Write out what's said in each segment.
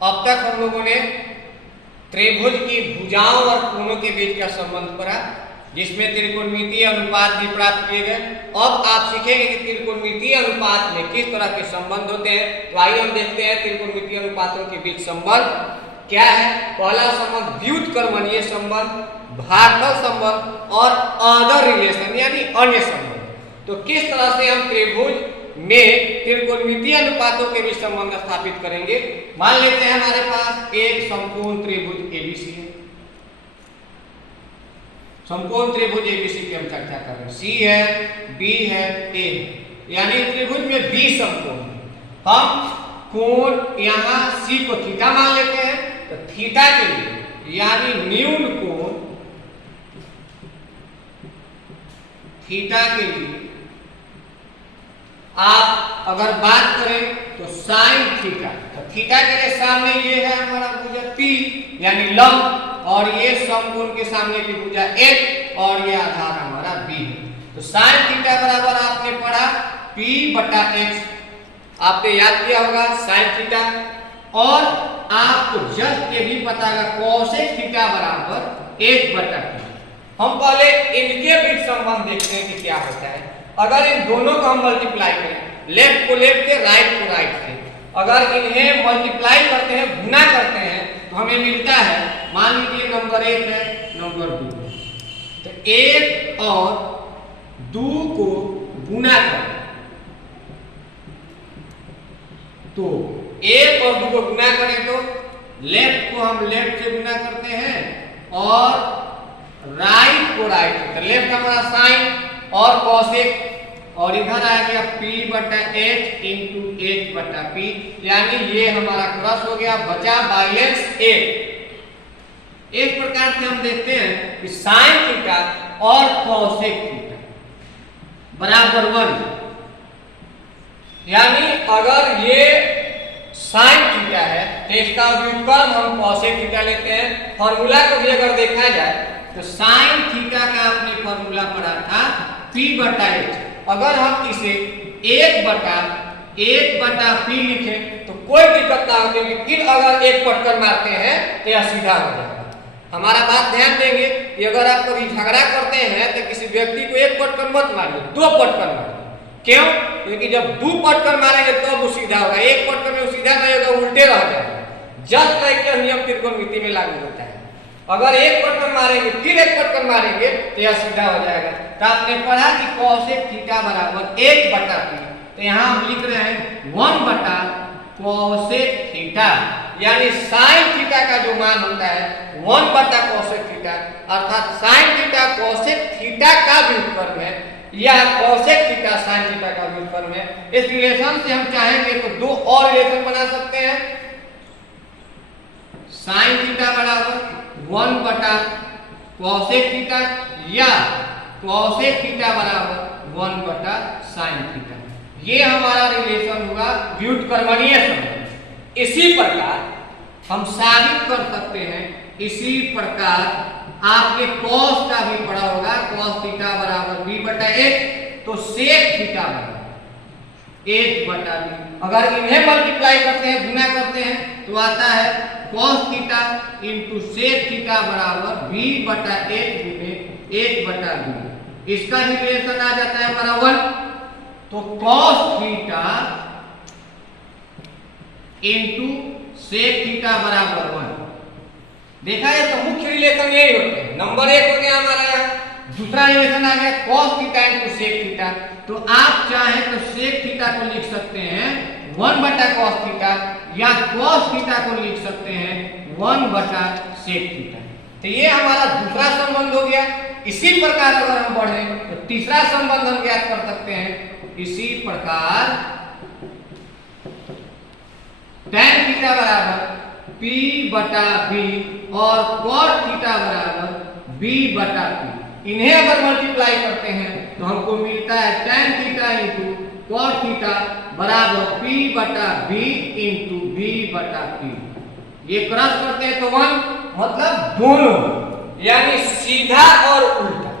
अब तक हम लोगों ने त्रिभुज की भुजाओं और कोणों के बीच का संबंध पढ़ा, जिसमें त्रिकोणमितीय अनुपात भी प्राप्त किए गए। अब आप सीखेंगे कि त्रिकोणमितीय अनुपात में किस तरह के संबंध होते हैं। तो आइए हम देखते हैं त्रिकोणमितीय अनुपातों के बीच संबंध क्या है। पहला संबंध व्युत्क्रमणीय संबंध, भागफल संबंध और अदर रिलेशन यानी अन्य संबंध। तो किस तरह से हम त्रिभुज में त्रिकोणमितीय अनुपातों के बीच संबंध स्थापित करेंगे। मान लेते हैं हमारे पास एक समकोण त्रिभुज एबीसी है। समकोण त्रिभुज एबीसी की हम चर्चा कर रहे हैं। सी है, बी है, ए है, यानी त्रिभुज में बी समकोण है। हम कोण यहाँ सी को थीटा मान लेते हैं। तो थीटा के लिए यानी न्यून कोण थीटा के लिए आप अगर बात करें तो साइन थीटा, तो थीटा के लिए सामने ये है हमारा भुजा P यानी लंब, और ये समकोण के सामने की भुजा H और ये आधार हमारा B है। तो साइन थीटा बराबर आपने पढ़ा P/H, आपने याद किया होगा साइन थीटा। और आपको जस्ट ये भी पता है कोसेक थीटा बराबर H/P। हम पहले इनके बीच संबंध देखते हैं कि क्या होता है। अगर इन दोनों को हम मल्टीप्लाई करें, लेफ्ट को लेफ्ट से, राइट को राइट से, अगर इन्हें मल्टीप्लाई करते हैं, गुना करते हैं, तो हमें मिलता है, मान लीजिए नंबर 1 है, नंबर 2 है। तो 1 और 2 को गुना करें तो 1 और 2 को गुना करें तो लेफ्ट को हम लेफ्ट से गुना करते हैं और राइट को राइट से। तो लेफ्ट हमारा साइन और कॉसेक, और इधर आ गया P/H इंटू H/P, यानी ये हमारा क्रॉस हो गया, बचा बैलेंस 1। इस प्रकार से हम देखते हैं कि साइन थीटा और कॉसेक थीटा बराबर 1, यानी अगर ये साइन थीटा है तो इसका व्युत्क्रम हम कॉसेक थीटा लेते हैं। फॉर्मूला को भी अगर देखा जाए तो साइन थीटा का आपने फॉर्मूला पढ़ा था P/H। अगर हम इसे 1/P लिखें तो कोई दिक्कत ना होती है, फिर अगर एक पटकर मारते हैं तो यह सीधा हो जाएगा। हमारा बात ध्यान देंगे कि अगर आप कभी झगड़ा करते हैं तो किसी व्यक्ति को एक पटकर मत मारिए, 2 पटकर मारिए। क्यों? क्योंकि जब 2 पटकर मारेंगे तो वो सीधा होगा, एक पटकर में वो सीधा नहीं होगा, उल्टे रह जाएगा। जस्ट लाइक यह नियम त्रिकोणमिति में लागू होता है। अगर एक पटकर मारेंगे फिर एक पटकर मारेंगे तो यह सीधा हो जाएगा। तो आपने पढ़ा कि cosec थीटा बराबर 1/P, तो यहाँ हम लिख रहे हैं 1/cosec थीटा, यानी साइन थीटा का जो मान होता है 1/cosec थीटा, अर्थात साइन थीटा cosec थीटा का व्युत्क्रम है या cosec थीटा साइन थीटा का व्युत्क्रम है। इस रिलेशन से हम चाहेंगे तो 2 और रिलेशन बना सकते हैं। साइन थीटा बराबर 1/cosec थीटा या cosec थीटा बराबर 1/sin थीटा। ये हमारा रिलेशन हुआ व्युत्क्रमणीय संबंध। इसी प्रकार हम साबित कर सकते हैं, इसी प्रकार आपके cos का भी पढ़ा होगा, cos थीटा बराबर B/H, तो sec थीटा बराबर H/B। अगर इन्हें मल्टीप्लाई करते हैं, गुना करते हैं, तो आता है cos theta into sec theta बराबर B/H गुने H/B। इसका रिलेशन आ जाता है हमारा 1। तो cos theta into sec theta बराबर 1। देखा है तो मुख्य रिलेशन यही होते हैं। नंबर 1 हो गया हमारा यहाँ। दूसरा रिलेशन आ गया cos theta into sec theta. तो आप चाहे तो sec थीटा को लिख सकते हैं 1/cos थीटा या cos थीटा को लिख सकते हैं 1/sec थीटा। तो ये हमारा दूसरा संबंध हो गया। इसी प्रकार अगर हम बढ़े तो तीसरा संबंध हम ज्ञात कर सकते हैं। इसी प्रकार tan थीटा बराबर P/B और cot थीटा बराबर B/P। इन्हें अगर मल्टीप्लाई करते हैं तो हमको मिलता है tan theta into cot theta बराबर P/B इंटू B/P। ये क्रॉस करते हैं तो 1, मतलब दोनों, यानी सीधा और उल्टा।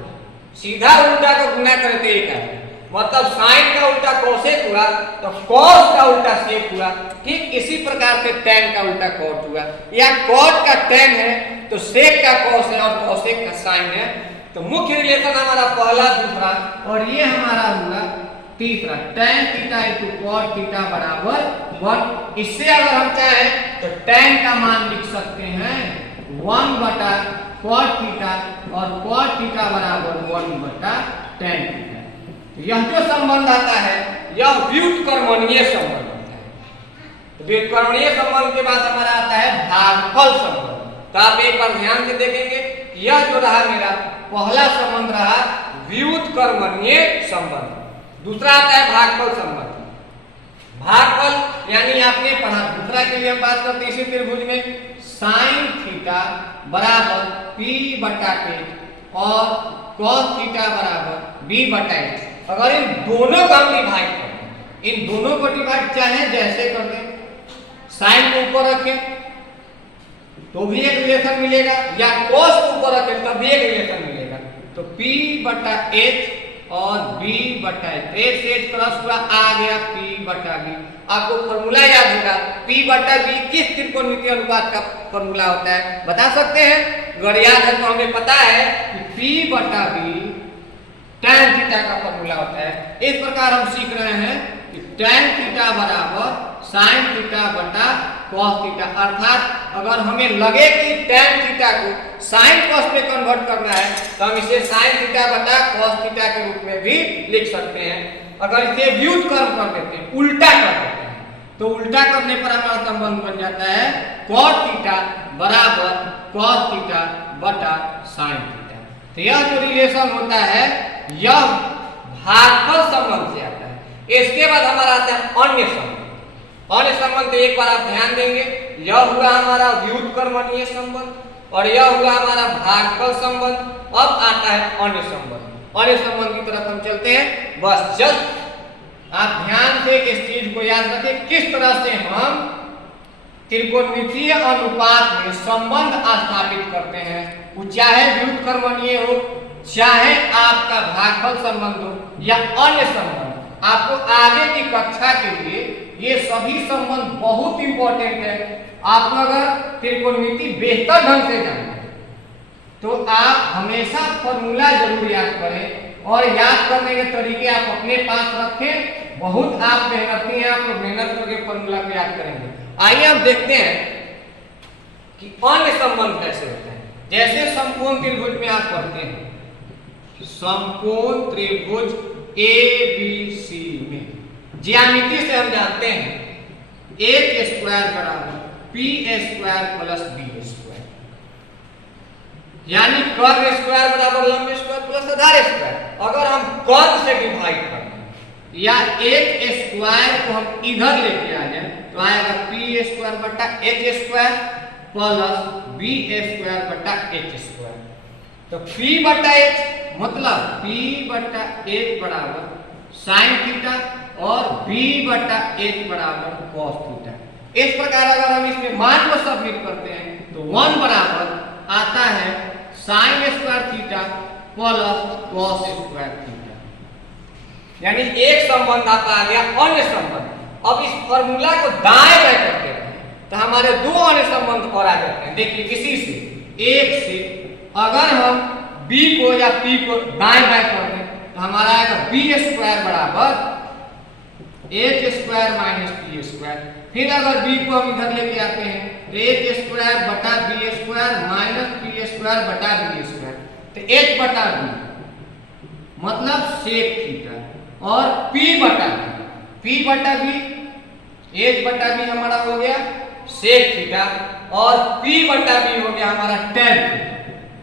सीधा उल्टा को गुना करते एक आएगा। मतलब साइन का उल्टा कोसेक हुआ तो कॉस का उल्टा सेक हुआ। ठीक इसी प्रकार से टैन का उल्टा कॉट हुआ, या कॉट का टैन है तो सेक का कॉस है और कोसेक का साइन है। तो मुख्य रिलेशन हमारा पहला, दूसरा और ये हमारा हुआ तीसरा, tan theta into cot theta बराबर 1। इससे अगर हम चाहें तो टैन का मान लिख सकते हैं 1 बटा कॉट थीटा और कॉट थीटा बराबर 1 बटा टैन थीटा। यह जो संबंध आता है यह व्युत्क्रमणीय संबंध होता है। व्युत्क्रमणीय संबंध के बाद हमारा आता है भागफल संबंध। तो आप एक बार ध्यान से देखेंगे, यह जो रहा मेरा पहला संबंध रहा व्युत्क्रमणीय संबंध। दूसरा आता है भागफल संबंध। भागफल यानी आपने पढ़ा, दूसरा के लिए हम बात करते हैं इसी त्रिभुज में साइन थीटा बराबर p बटा h और cos थीटा बराबर b बटा h। अगर इन दोनों को हम डिवाइड करें, इन दोनों को डिवाइड चाहे जैसे कर दें, साइन को ऊपर रखें तो भी एक रिलेशन मिलेगा, या cos को ऊपर रखें तब भी एक रिलेशन मिलेगा। तो p बटा h और b बटा h, h से h क्रॉस हुआ, आ गया p बटा b। आपको फॉर्मूला याद होगा, p बटा b किस त्रिकोणमितीय अनुपात का फॉर्मूला होता है बता सकते हैं? अगर याद है तो हमें पता है कि p बटा b tan थीटा का फॉर्मूला होता है। इस प्रकार हम सीख रहे हैं कि tan थीटा बराबर sin थीटा बटा cos थीटा, अर्थात अगर हमें लगे कि tan थीटा को sin cos में कन्वर्ट करना है तो हम इसे sin थीटा बटा cos थीटा के रूप में भी लिख सकते हैं। अगर इसे व्युत्क्रम कर देते हैं, उल्टा कर देते हैं, तो उल्टा करने पर हमारा संबंध बन जाता है cot थीटा बराबर cos थीटा बटा sin थीटा। तो यह जो रिलेशन होता है यह भागफल संबंध से आता है। इसके बाद हमारा आता है अन्य संबंध। अन्य संबंध एक बार आप ध्यान देंगे, यह हुआ हमारा व्युत्क्रमणीय संबंध और यह हुआ हमारा भागफल संबंध। अब आता है अन्य संबंध। अन्य संबंध की तरफ हम चलते हैं। बस जस्ट आप ध्यान से इस चीज को याद रखें, किस तरह से हम त्रिकोणमितीय अनुपात में संबंध स्थापित करते हैं। वो चाहे व्युत्क्रमणीय हो, चाहे आपका भागफल संबंध हो या अन्य संबंध, आपको आगे की कक्षा के लिए ये सभी संबंध बहुत इंपॉर्टेंट है। आप अगर त्रिकोणमिति बेहतर ढंग से जानते हैं तो आप हमेशा फॉर्मूला जरूर याद करें और याद करने के तरीके आप अपने पास रखें। बहुत आप मेहनती हैं, आप मेहनत करके फॉर्मूला को याद करेंगे। आइए हम देखते हैं कि अन्य संबंध कैसे होते हैं। जैसे समकोण त्रिभुज में आप पढ़ते हैं, समकोण त्रिभुज ABC में ज्यामिति से हम जानते हैं h स्क्वायर बराबर p square plus b square, यानी कर्ग स्क्वायर बराबर लंब स्क्वायर प्लस आधार स्क्वायर। अगर हम कर्ग से डिवाइड कर दें या एक स्क्वायर को हम इधर लेके आ जाए तो आएगा p स्क्वायर बटा h square plus b square बटा h स्क्वायर। तो p बटा h मतलब p बटा h बराबर sin थीटा और b बटा h बराबर cos थीटा। इस प्रकार अगर हम इसमें मान को सबमिट करते हैं तो 1 बराबर आता है sin square theta plus cos square theta. यानी एक संबंध आपका आ गया अन्य संबंध। अब इस फॉर्मूला को दाएं बाएं करते हैं तो हमारे दो अन्य संबंध और आ जाते हैं। देखिए इसी से, एक से अगर हम b को या p को दाएं बाएं कर दें तो हमारा आएगा b स्क्वायर बराबर h square minus p square. फिर अगर b को हम इधर लेके आते हैं तो h स्क्वायर बटा b square minus p square बटा b स्क्वायर। तो h बटा b मतलब सेक थीटा और p बटा b h बटा b हमारा हो गया सेक थीटा और p बटा b हो गया हमारा tan थीटा।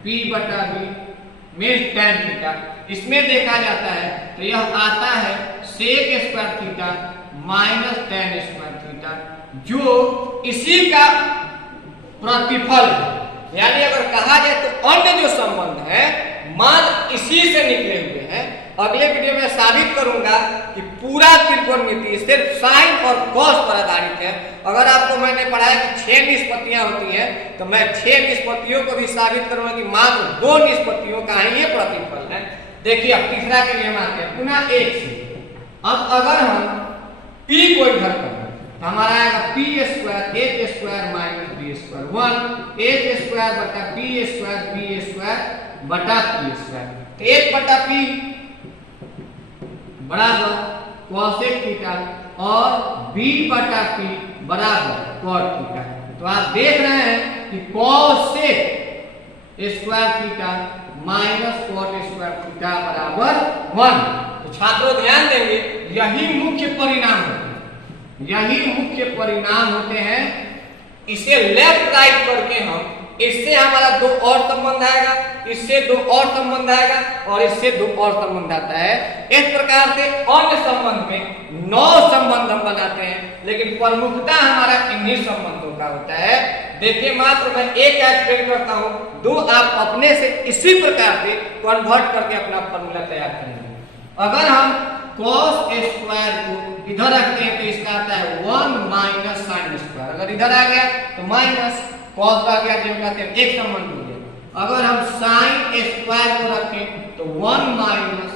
p बटा b में tan थीटा। इसमें देखा जाता है तो यह आता है sec square theta minus tan square theta, जो इसी का प्रतिफल है। यानी अगर कहा जाए तो अन्य जो संबंध है मान इसी से निकले हुए हैं। अगले वीडियो में साबित करूंगा कि पूरा त्रिकोणमिति सिर्फ साइन और कॉस पर आधारित है। अगर आपको मैंने पढ़ाया कि 6 निष्पत्तियां होती हैं तो मैं 6 निष्पत्तियों को भी साबित करूंगा कि मात्र 2 निष्पत्तियों का ही ये प्रतिफल है। देखिए अब तीसरा के लिए हम आते हैं पुनः एक से अब अगर हम p को इधर कर दें तो हमारा आएगा p square h square minus b square 1 h square बटा p स्क्वायर बटा p स्क्वायर। तो h बटा p बराबर cosec थीटा और b बटा p बराबर cot थीटा। तो आप देख रहे हैं कि cosec square theta minus cot square theta बराबर 1। तो छात्रों ध्यान देंगे यही मुख्य परिणाम होते हैं, यही मुख्य परिणाम होते हैं। इसे लेफ्ट राइट करके हम इससे हमारा दो और संबंध आएगा, इससे दो और संबंध आएगा और इससे दो और संबंध आता है। इस प्रकार से अन्य संबंध में 9 संबंध हम बनाते हैं, लेकिन प्रमुखता हमारा इन्हीं संबंधों का होता है। देखिए मात्र मैं एक एक्सप्लेन करता हूं, दो आप अपने से इसी प्रकार से कन्वर्ट करके अपना फॉर्मूला तैयार करेंगे। अगर हम cos स्क्वायर को इधर रखते हैं तो इसका आता है 1 माइनस साइन स्क्वायर। अगर इधर आ गया तो माइनस, cos आ गया तो कहते हैं एक संबंध हो गया। अगर हम साइन स्क्वायर को रखें तो 1 माइनस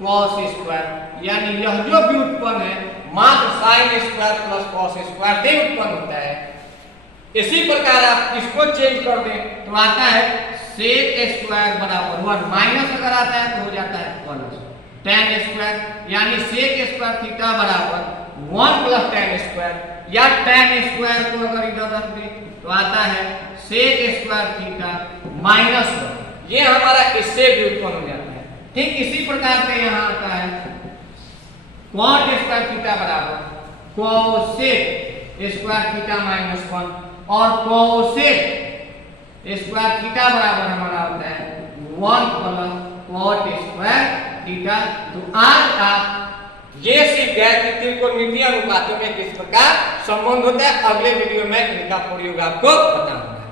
cos स्क्वायर, यानी यह जो व्युत्पन्न है मात्र sine square plus cos square से उत्पन्न होता है। इसी प्रकार आप इसको चेंज कर दें तो आता है sec स्क्वायर बराबर 1 माइनस अगर आता है तो हो जाता है प्लस tan स्क्वायर, यानी sec स्क्वायर थीटा बराबर 1 प्लस tan स्क्वायर, या tan स्क्वायर को अगर इधर रख दें तो आता है sec स्क्वायर थीटा माइनस 1। ये हमारा इससे व्युत्पन्न हो जाता है। ठीक इसी प्रकार से यहाँ आता है cot स्क्वायर थीटा बराबर cosec स्क्वायर थीटा माइनस 1 और cosec स्क्वायर थीटा बराबर हमारा होता है 1 प्लस cot स्क्वायर थीटा। तो आज आप ये सीख गए कि त्रिकोणमितीय अनुपातों में किस प्रकार संबंध होता है। अगले वीडियो में इनका प्रयोग आपको बताऊंगा।